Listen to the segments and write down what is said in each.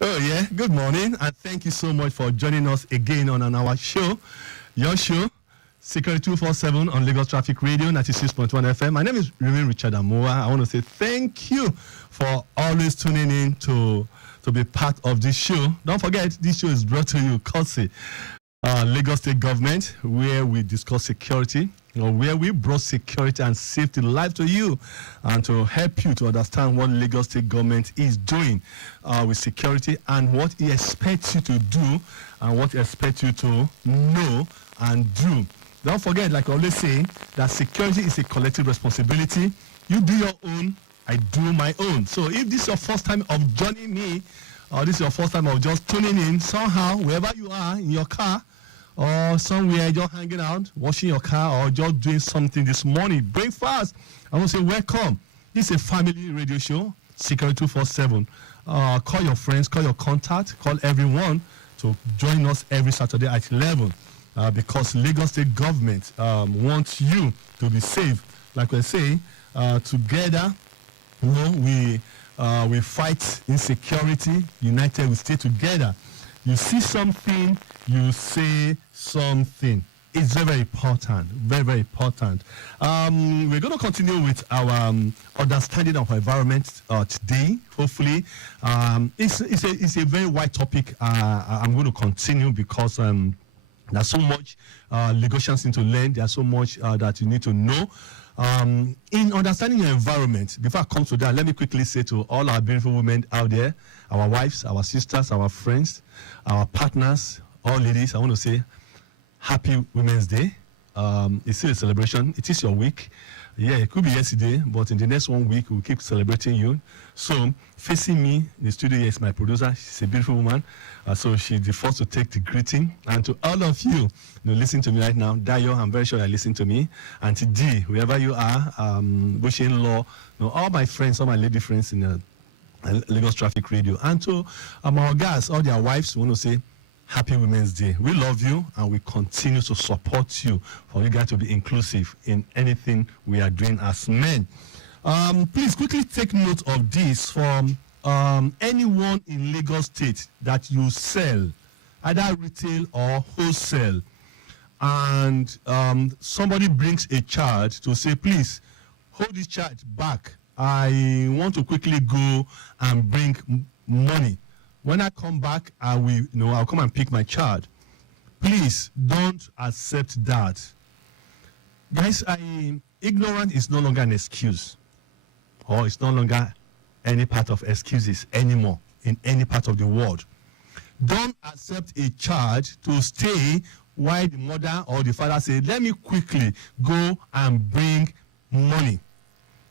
Oh, yeah. Good morning, and thank you so much for joining us again on our show, your show, SECURITY247 on Lagos Traffic Radio, 96.1 FM. My name is Richard Amuwa. I want to say thank you for always tuning in to be part of this show. Don't forget, this show is brought to you courtesy Lagos State Government, where we discuss security, where we brought security and safety life to you, and to help you to understand what Lagos State Government is doing with security and what he expects you to do and what he expects you to know and do. Don't forget, like I always say, that security is a collective responsibility. You do your own, I do my own. So if this is your first time of joining me, or this is your first time of just tuning in, somehow, wherever you are, in your car, or somewhere just hanging out, washing your car, or just doing something this morning, breakfast, I want to say welcome. This is a family radio show, SECURITY247. Call your friends, call your contact, call everyone to join us every Saturday at 11. Because Lagos State Government wants you to be safe. Like we say, together, we fight insecurity. United, we stay together. You see something, you say something. It's very, very important. Very, very important. We're going to continue with our understanding of our environment today. Hopefully, it's a very wide topic. I'm going to continue because there's so much Lagosians need to learn. There's so much that you need to know. In understanding your environment, before I come to that, let me quickly say to all our beautiful women out there, our wives, our sisters, our friends, our partners, all ladies, I want to say Happy Women's Day. It's still a celebration. It is your week. Yeah, it could be yesterday, but in the next 1 week, we'll keep celebrating you. So, facing me in the studio here is my producer. She's a beautiful woman. So, she's the first to take the greeting. And to all of you, listen to me right now. Dayo, I'm very sure you listen to me. And to D, wherever you are, Bushin Law, all my friends, all my lady friends in Lagos Traffic Radio. And to our guys, all their wives, we want to say, Happy Women's Day. We love you and we continue to support you for you guys to be inclusive in anything we are doing as men. Please quickly take note of this from anyone in Lagos State that you sell, either retail or wholesale, and somebody brings a charge to say, please hold this charge back. I want to quickly go and bring money. When I come back, I'll come and pick my charge. Please don't accept that. Guys, ignorance is no longer an excuse. Or it's no longer any part of excuses anymore in any part of the world. Don't accept a charge to stay while the mother or the father say, let me quickly go and bring money.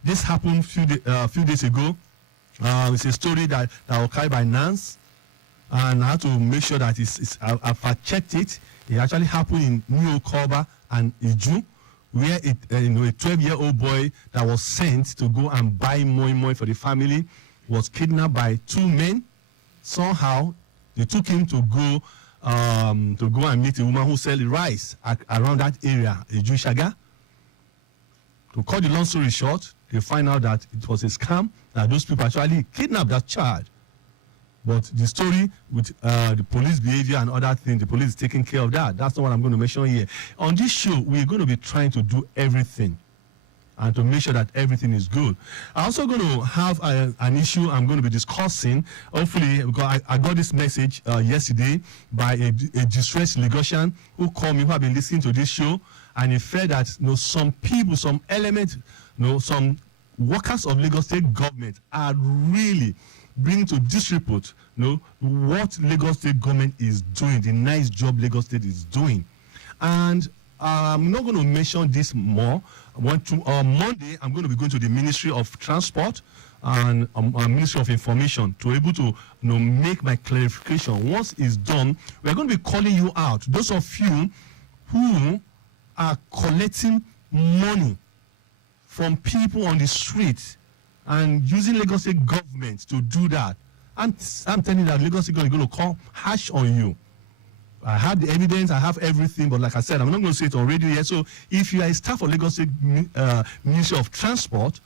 This happened a few days ago. It's a story that occurred by Nance. And I had to make sure that I've checked it. It actually happened in New Okoba and Iju, where a 12-year-old boy that was sent to go and buy moi for the family was kidnapped by two men. Somehow, they took him to go and meet a woman who sells rice around that area, Iju Shaga. To cut the long story short, they find out that it was a scam, that those people actually kidnapped that child. But the story with the police behavior and other things, the police is taking care of that. That's not what I'm going to mention here. On this show, we're going to be trying to do everything and to make sure that everything is good. I'm also going to have an issue I'm going to be discussing. Hopefully, because I got this message yesterday by a distressed Lagosian who called me, who have been listening to this show, and he felt that some people, some elements, some workers of Lagos State Government are really bring to disrepute what Lagos State Government is doing, the nice job Lagos State is doing. And I'm not going to mention this more. On Monday, I'm going to be going to the Ministry of Transport and Ministry of Information to be able to make my clarification. Once it's done, we're going to be calling you out. Those of you who are collecting money from people on the street and using Lagos State Government to do that. And I'm telling you that Lagos State Government is going to come harsh on you. I have the evidence, I have everything, but like I said, I'm not going to say it on radio yet. So if you are a staff of Lagos State Ministry of Transport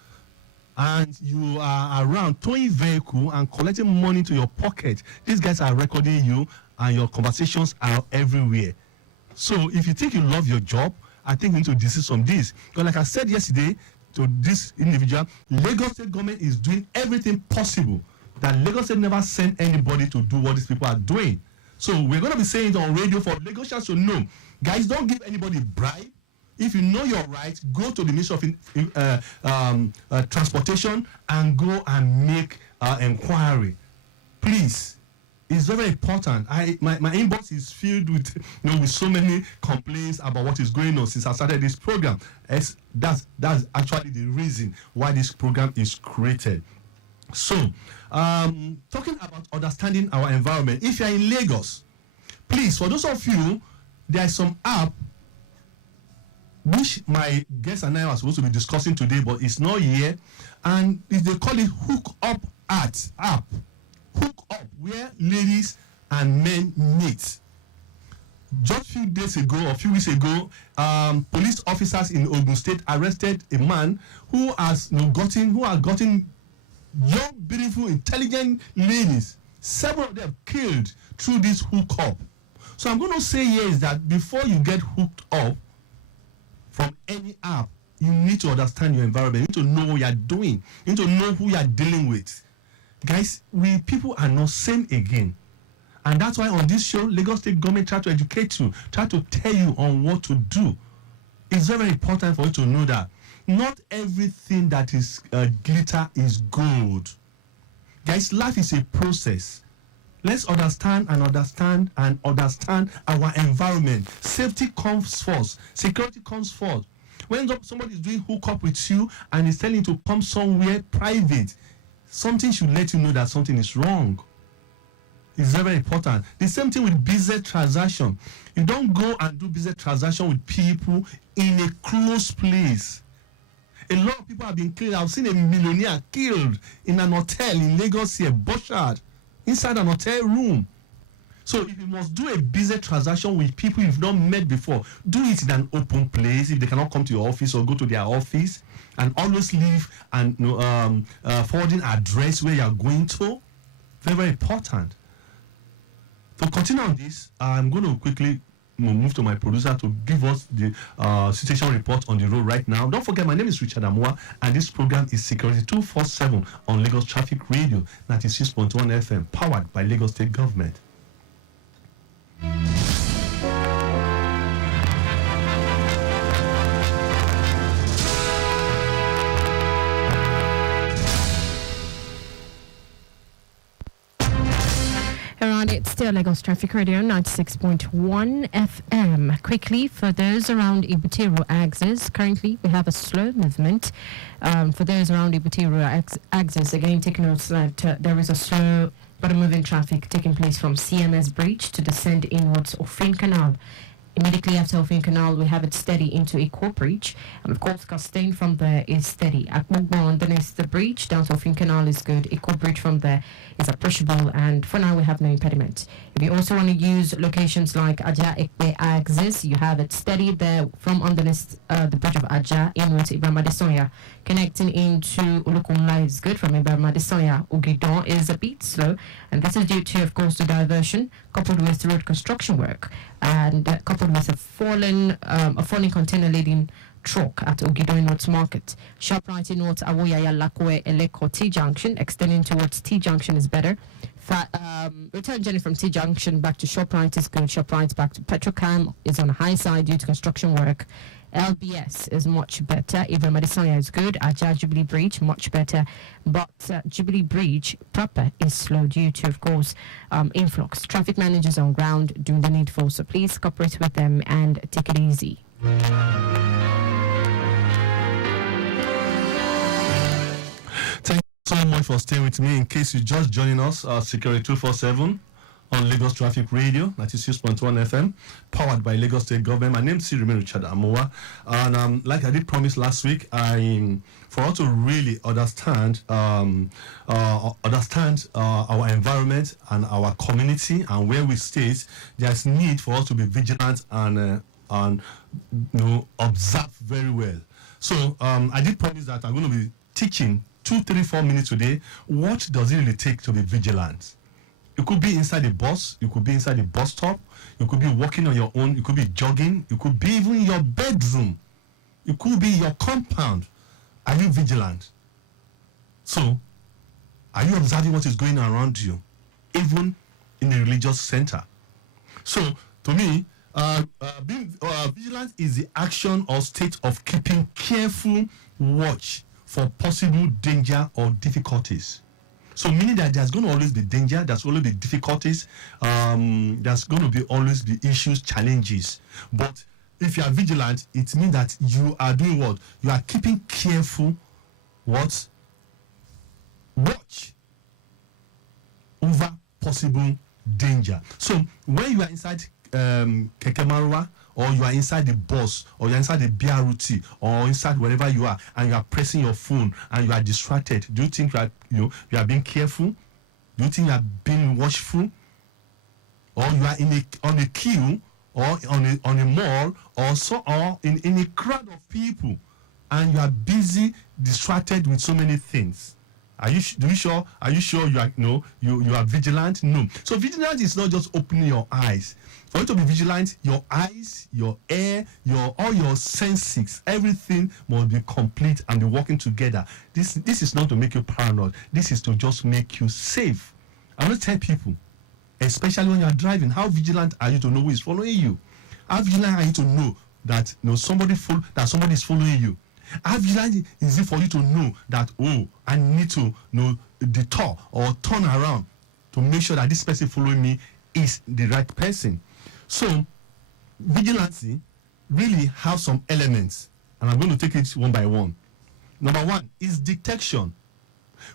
and you are around towing vehicle and collecting money to your pocket, these guys are recording you and your conversations are everywhere. So if you think you love your job, I think you need to desist from this. Because like I said yesterday to this individual, Lagos State government is doing everything possible that Lagos State never sent anybody to do what these people are doing. So we're going to be saying it on radio for Lagosians to know. Guys, don't give anybody bribe. If you know your rights, go to the Ministry of Transportation and go and make inquiry. Please. It's very important. My inbox is filled with with so many complaints about what is going on since I started this program. That's actually the reason why this program is created. So, talking about understanding our environment. If you are in Lagos, please, for those of you, there is some app which my guests and I are supposed to be discussing today, but it's not here, and they call it Hook Up app. Hook Up, where ladies and men meet. Just a few days ago, or a few weeks ago, police officers in Ogun State arrested a man who has gotten young, beautiful, intelligent ladies. Several of them killed through this hook up. So I'm going to say here is that before you get hooked up from any app, you need to understand your environment. You need to know what you're doing. You need to know who you're dealing with. Guys, we people are not same again. And that's why on this show, Lagos State government try to educate you, try to tell you on what to do. It's very, very important for you to know that not everything that is glitter is gold. Guys, life is a process. Let's understand our environment. Safety comes first. Security comes first. When somebody is doing hookup with you and is telling you to come somewhere private, something should let you know that something is wrong. It's very, very important. The same thing with business transaction. You don't go and do business transaction with people in a close place. A lot of people have been killed. I've seen a millionaire killed in an hotel in Lagos here, Bushard, inside an hotel room. So if you must do a business transaction with people you've not met before, do it in an open place. If they cannot come to your office, or go to their office, and always leave and forwarding address where you are going to. Very, very important. To continue on this, I'm going to quickly move to my producer to give us the situation report on the road right now. Don't forget, my name is Richard Amuwa, and this program is SECURITY247 on Lagos Traffic Radio 96.1 FM, powered by Lagos State Government. Around it's still Lagos Traffic Radio 96.1 FM. Quickly, for those around Ibutiru axis, currently we have a slow movement. For those around Ibutiru axis, again, take note that there is a slow but moving traffic taking place from CMS Bridge to descend inwards Ofin Canal. Immediately after Ofin Canal, we have it steady into Eco Bridge. And of course, Costain from there is steady. At Mugbon, the next the bridge down to Ofin Canal is good. Eco Bridge from there is approachable. And for now, we have no impediment. If you also want to use locations like Aja Ekpe axis, you have it steady there from underneath the bridge of Aja inwards Ibrahim Adesoya. Connecting into Ulukumla is good from Ibrahim Adesoya. Ugidon is a bit slow. And this is due to, of course, the diversion coupled with road construction work. And coupled with a falling container laden truck at Ogido North Market. ShopRite in North Awoyaya Lakwe Eleko T Junction, extending towards T Junction is better. Return journey from T Junction back to ShopRite is good. ShopRite back to Petrocam is on the high side due to construction work. LBS is much better. Ibrahim Adesoya is good. Ajah Jubilee Bridge, much better. But Jubilee Bridge proper is slow due to, of course, influx. Traffic managers on ground doing the needful. So please cooperate with them and take it easy. Thank you so much for staying with me. In case you're just joining us, SECURITY247 on Lagos Traffic Radio 96.1 FM, powered by Lagos State Government. My name is Richard Amuwa, and like I did promise last week, for us to really understand our environment and our community and where we stay, there's need for us to be vigilant and observe very well. So I did promise that I'm going to be teaching 2, 3, 4 minutes today. What does it really take to be vigilant? You could be inside the bus. You could be inside the bus stop. You could be walking on your own. You could be jogging. You could be even in your bedroom. You could be your compound. Are you vigilant? So, are you observing what is going around you, even in a religious center? So, to me, being vigilant is the action or state of keeping careful watch for possible danger or difficulties. So, meaning that there's going to always be danger, there's always be difficulties, there's going to be always be issues, challenges. But if you are vigilant, it means that you are doing what? You are keeping careful what? Watch over possible danger. So when you are inside Keke Marwa, or you are inside the bus, or you are inside the BRT, or inside wherever you are, and you are pressing your phone and you are distracted, do you think you are being careful? Do you think you are being watchful? Or you are on a queue, or on a mall, or in a crowd of people, and you are busy, distracted with so many things? Are you sure you are you are vigilant? No. So vigilant is not just opening your eyes. For you to be vigilant, your eyes, your ear, all your senses, everything must be complete and be working together. This is not to make you paranoid. This is to just make you safe. I want to tell people, especially when you are driving, how vigilant are you to know who is following you? How vigilant are you to know that somebody is following you? How vigilant is it for you to know that, I need to detour or turn around to make sure that this person following me is the right person? So, vigilance really have some elements, and I'm going to take it one by one. Number one is detection.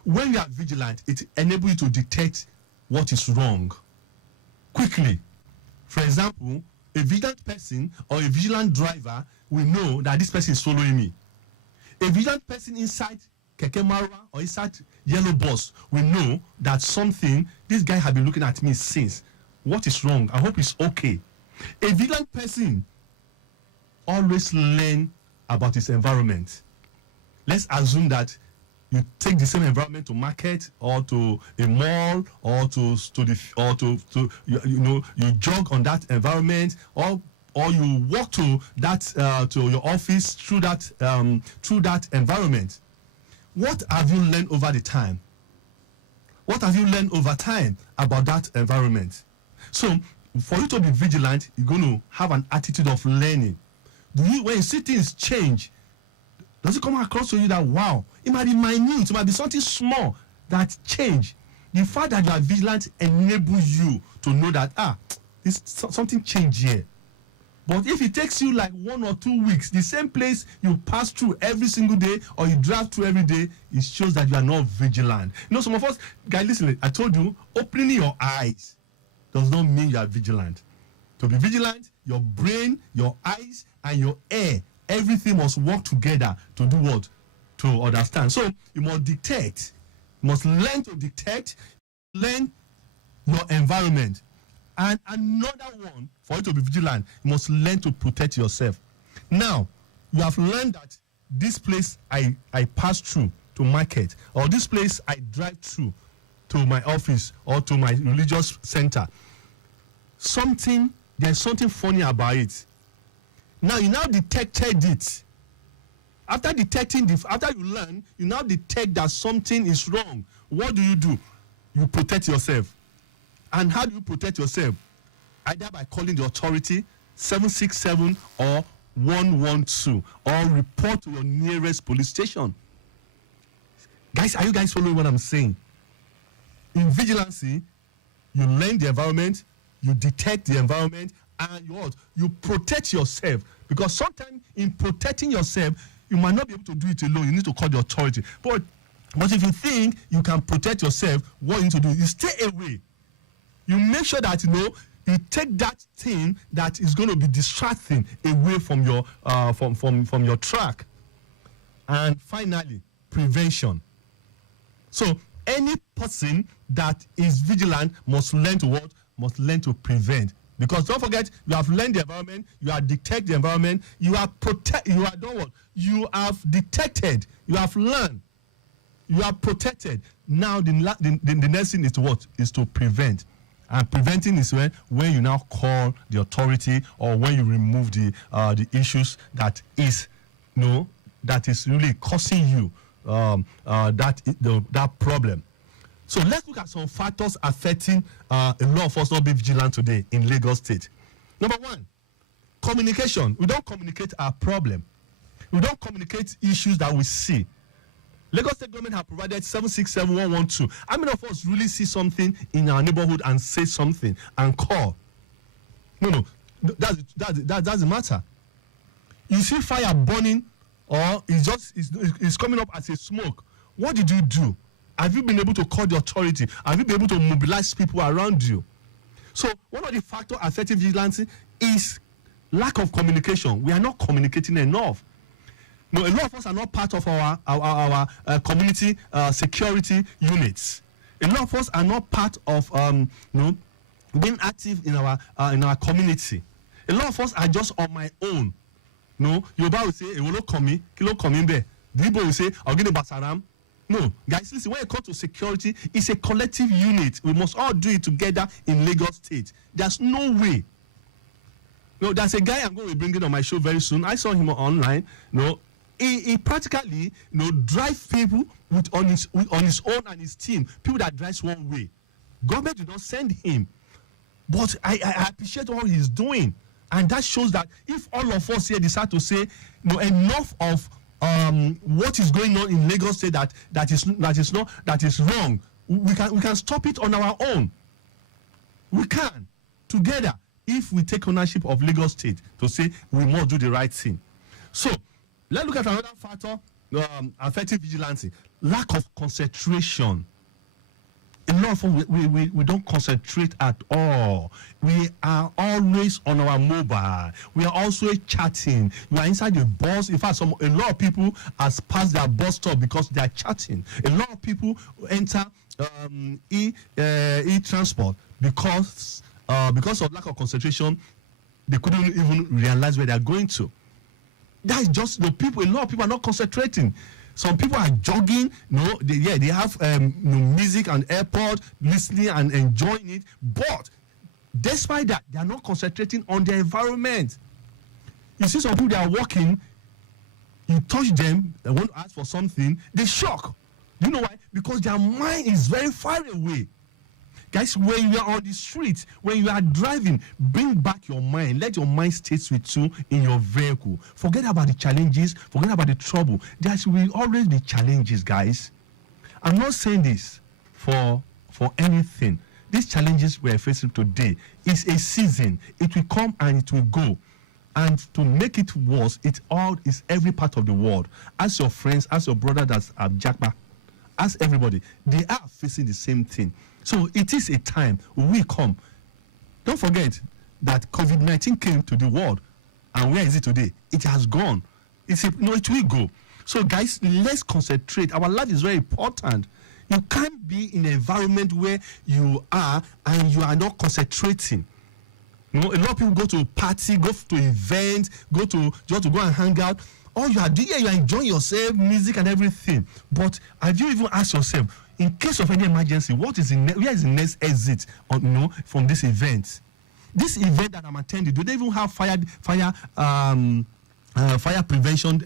When you are vigilant, it enables you to detect what is wrong quickly. For example, a vigilant person or a vigilant driver will know that this person is following me. A vigilant person inside Keke Marwa or inside yellow bus will know that this guy has been looking at me since. What is wrong? I hope it's okay. A vigilant person always learn about his environment. Let's assume that you take the same environment to market or to a mall or you jog on that environment, or you walk to your office through that environment. What have you learned over the time? What have you learned over time about that environment? So, for you to be vigilant, you're going to have an attitude of learning. When you see things change, does it come across to you that, wow, it might be minute, it might be something small that change? The fact that you are vigilant enables you to know that, something changed here. But if it takes you like 1 or 2 weeks, the same place you pass through every single day or you drive through every day, it shows that you are not vigilant. Some of us, guys, listen, I told you, opening your eyes does not mean you are vigilant. To be vigilant, your brain, your eyes, and your ear, everything must work together to do what? To understand. So you must detect. You must learn to detect, learn your environment. And another one, for you to be vigilant, you must learn to protect yourself. Now, you have learned that this place I pass through to market, or this place I drive through to my office or to my religious center. There's something funny about it. Now, you now detected it. After you learn, you now detect that something is wrong. What do? You protect yourself. And how do you protect yourself? Either by calling the authority, 767 or 112, or report to your nearest police station. Guys, are you guys following what I'm saying? In vigilancy, you learn the environment, you detect the environment, and you protect yourself. Because sometimes in protecting yourself, you might not be able to do it alone. You need to call the authority. But if you think you can protect yourself, what you need to do is stay away. You make sure that you take that thing that is going to be distracting away from your from your track. And finally, prevention. So any person that is vigilant must learn to prevent. Because don't forget, you have learned the environment, you have detected the environment, you have detected, you have learned. you are protected. Now the next thing is to what? Is to prevent. And preventing is when you now call the authority, or when you remove the issues that is that is really causing you that problem. So let's look at some factors affecting a lot of us not being vigilant today in Lagos State. Number one, communication. We don't communicate our problem. We don't communicate issues that we see. Lagos State government have provided 767-112. How many of us really see something in our neighborhood and say something and call? No, that doesn't matter. You see fire burning, or it's coming up as a smoke. What did you do? Have you been able to call the authority? Have you been able to mobilize people around you? So one of the factors affecting vigilance is lack of communication. We are not communicating enough. No, a lot of us are not part of our community security units. A lot of us are not part of being active in our community. A lot of us are just on my own. No, Yoruba will say, "Ewolo komi, kilo komi be." The Igbo will say, "Ogini basaram." No, guys, listen. When it comes to security, it's a collective unit. We must all do it together in Lagos State. There's no way. No, there's a guy I'm going to be bringing on my show very soon. I saw him online. No. He practically drive people on his own and his team, people that drives one way. Government did not send him, but I appreciate what he's doing, and that shows that if all of us here decide to say enough of what is going on in Lagos State that is wrong, we can stop it on our own. We can together if we take ownership of Lagos State to say we must do the right thing. So let's look at another factor affecting vigilance: lack of concentration. A lot of us, we don't concentrate at all. We are always on our mobile. We are also chatting. You are inside the bus. In fact, a lot of people has passed their bus stop because they are chatting. A lot of people enter e-transport because of lack of concentration. They couldn't even realize where they are going to. That is just a lot of people are not concentrating. Some people are jogging, they have music and AirPod, listening and enjoying it. But despite that, they are not concentrating on their environment. You see some people, they are walking, you touch them, they want to ask for something, they shock. You know why? Because their mind is very far away. Guys, when you are on the street, when you are driving, bring back your mind. Let your mind stay with you in your vehicle. Forget about the challenges. Forget about the trouble. There will always be challenges, guys. I'm not saying this for anything. These challenges we are facing today is a season. It will come and it will go. And to make it worse, it all is every part of the world. As your friends, as your brother that's at Jakpa, as everybody, they are facing the same thing. So it is a time we come. Don't forget that COVID-19 came to the world, and where is it today? It has gone. It will go. So guys, let's concentrate. Our life is very important. You can't be in an environment where you are and you are not concentrating. A lot of people go to a party, go to events, just to go and hang out. All you are doing, you are enjoying yourself, music and everything. But have you even asked yourself, in case of any emergency, where is the next exit from this event? This event that I'm attending, do they even have fire prevention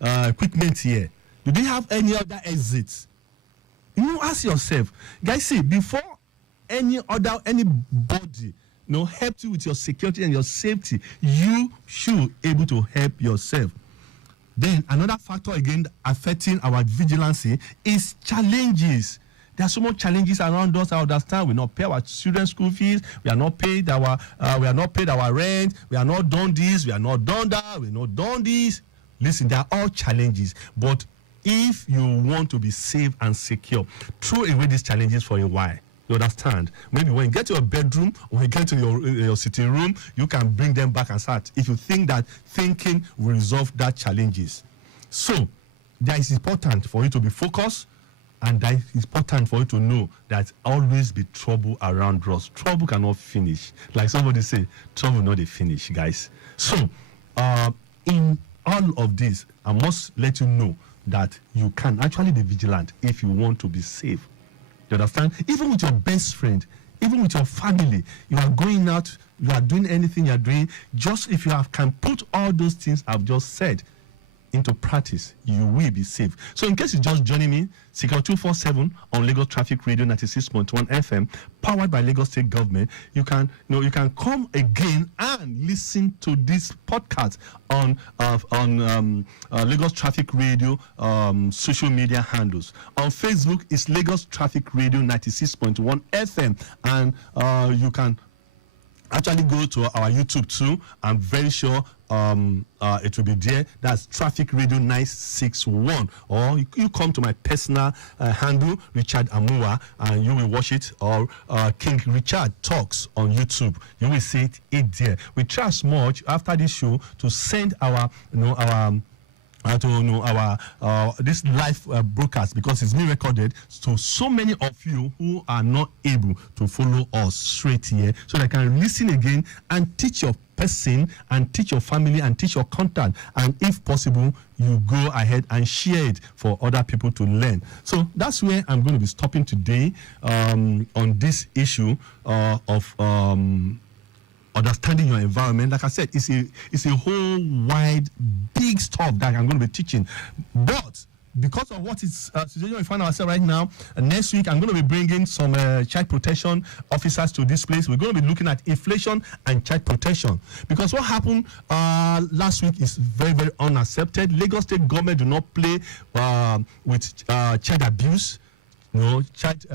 equipment here? Do they have any other exits? Ask yourself, guys. See, before anybody help you with your security and your safety, you should able to help yourself. Then another factor again affecting our vigilance is challenges. There are so much challenges around us. I understand we not pay our children's school fees. We are not paid our rent. We are not done this. We are not done that. We are not done this. Listen, they are all challenges. But if you want to be safe and secure, throw away these challenges for a while. You understand? Maybe when you get to your bedroom or you get to your sitting room, you can bring them back and start. If you think that thinking will resolve that challenges. So, that is important for you to be focused, and that is important for you to know that always be trouble around us. Trouble cannot finish. Like somebody say, trouble not finish, guys. So, in all of this, I must let you know that you can actually be vigilant if you want to be safe. You understand? Even with your best friend, even with your family, you are going out, you are doing anything you are doing, just if you can put all those things I've just said into practice, you will be safe. So in case you're just joining me, SECURITY247 on Lagos Traffic Radio 96.1 FM, powered by Lagos State Government. You can come again and listen to this podcast on Lagos Traffic Radio social media handles. On Facebook, it's Lagos Traffic Radio 96.1 FM, and you can actually go to our YouTube too. I'm very sure it will be there. That's Traffic Radio 961. Or you come to my personal handle, Richard Amuwa, and you will watch it. Or King Richard Talks on YouTube. You will see it there. We try as much after this show to send our this live broadcast, because it's being recorded, to so many of you who are not able to follow us straight here, so they can listen again and teach your person and teach your family and teach your contact, and if possible you go ahead and share it for other people to learn. So that's where I'm going to be stopping today on this issue of understanding your environment. Like I said, it's a whole wide, big stuff that I'm going to be teaching. But because of what is situation we find ourselves right now, next week I'm going to be bringing some child protection officers to this place. We're going to be looking at inflation and child protection, because what happened last week is very, very unaccepted. Lagos State Government do not play with child abuse, child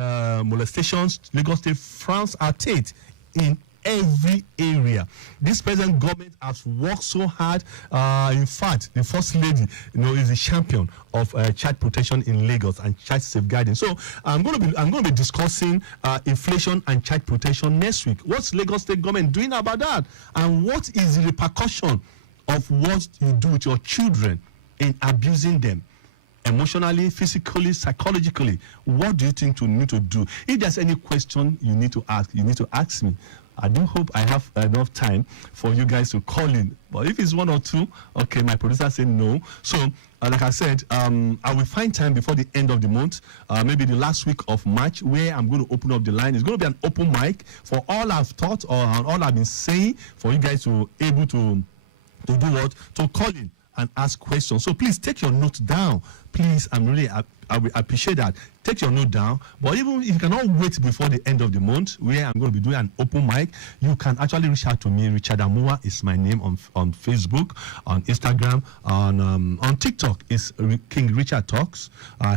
molestations. Lagos State frowns at it in every area. This present government has worked so hard. In fact, the first lady, is a champion of child protection in Lagos and child safeguarding. So I'm going to be discussing inflation and child protection next week. What's Lagos State government doing about that, and what is the repercussion of what you do with your children in abusing them? Emotionally, physically, psychologically, what do you think you need to do? If there's any question you need to ask me. I do hope I have enough time for you guys to call in. But if it's one or two, okay, my producer said no. So, like I said, I will find time before the end of the month, maybe the last week of March, where I'm going to open up the line. It's going to be an open mic for all I've taught or all I've been saying, for you guys to able to do what? To call in and ask questions. So please take your notes down. Please, I will appreciate that. Take your note down. But even if you cannot wait before the end of the month, where I'm going to be doing an open mic, you can actually reach out to me. Richard Amuwa is my name on Facebook, on Instagram, on TikTok. It's King Richard Talks.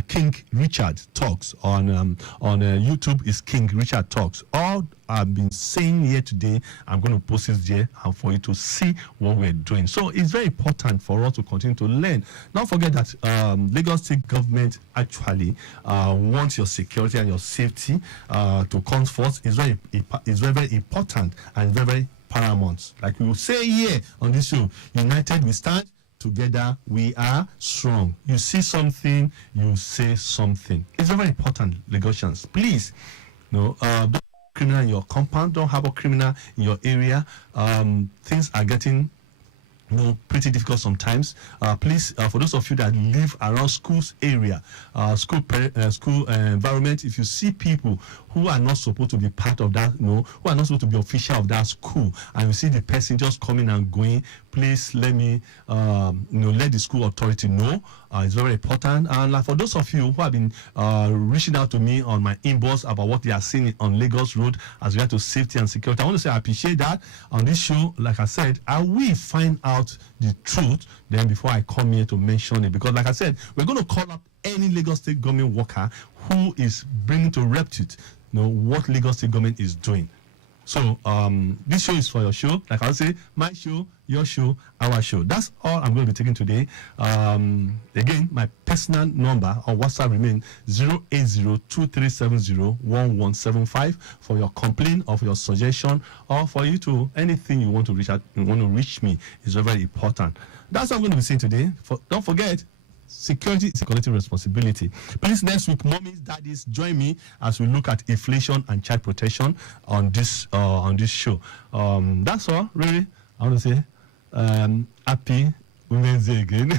King Richard Talks on YouTube is King Richard Talks. All I've been saying here today, I'm going to post it there and for you to see what we're doing. So it's very important for us to continue to learn. Don't forget that Lagos State government actually wants your security and your safety to come first. It's very, very important and very, very paramount. Like we will say here on this show, united we stand, together we are strong. You see something, you say something. It's very important, Lagosians. Please, don't have a criminal in your compound, don't have a criminal in your area. Things are getting pretty difficult sometimes. Please, for those of you that live around schools area, school environment, if you see people who are not supposed to be part of that, who are not supposed to be official of that school, and you see the person just coming and going, please let me, let the school authority know. It's very important. And like for those of you who have been reaching out to me on my inbox about what they are seeing on Lagos Road as regard to safety and security, I want to say I appreciate that. On this show, like I said, I will find out the truth then before I come here to mention it, because like I said, we're going to call up any Lagos State government worker who is bringing to repute what Lagos State government is doing. So this show is for your show. Like I'll say, my show, your show, our show. That's all I'm going to be taking today. Again, my personal number on WhatsApp remains 08023701175 for your complaint or for your suggestion, or for you to anything you want to reach out, you want to reach me. Is very important. That's what I'm going to be saying today. Don't forget, security is a collective responsibility. Please, next week, mommies, daddies, join me as we look at inflation and child protection on this show. That's all, really. I want to say happy Women's Day again.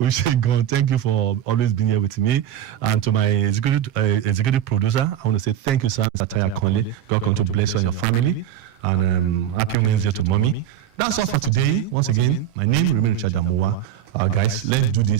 Ushegun, thank you for always being here with me. And to my executive producer, I want to say thank you, sir, Sataya Conley. God come to bless you and your family. And happy Wednesday to mommy. That's all for today. Once again, my name is Richard Amuwa. Guys, let's do this.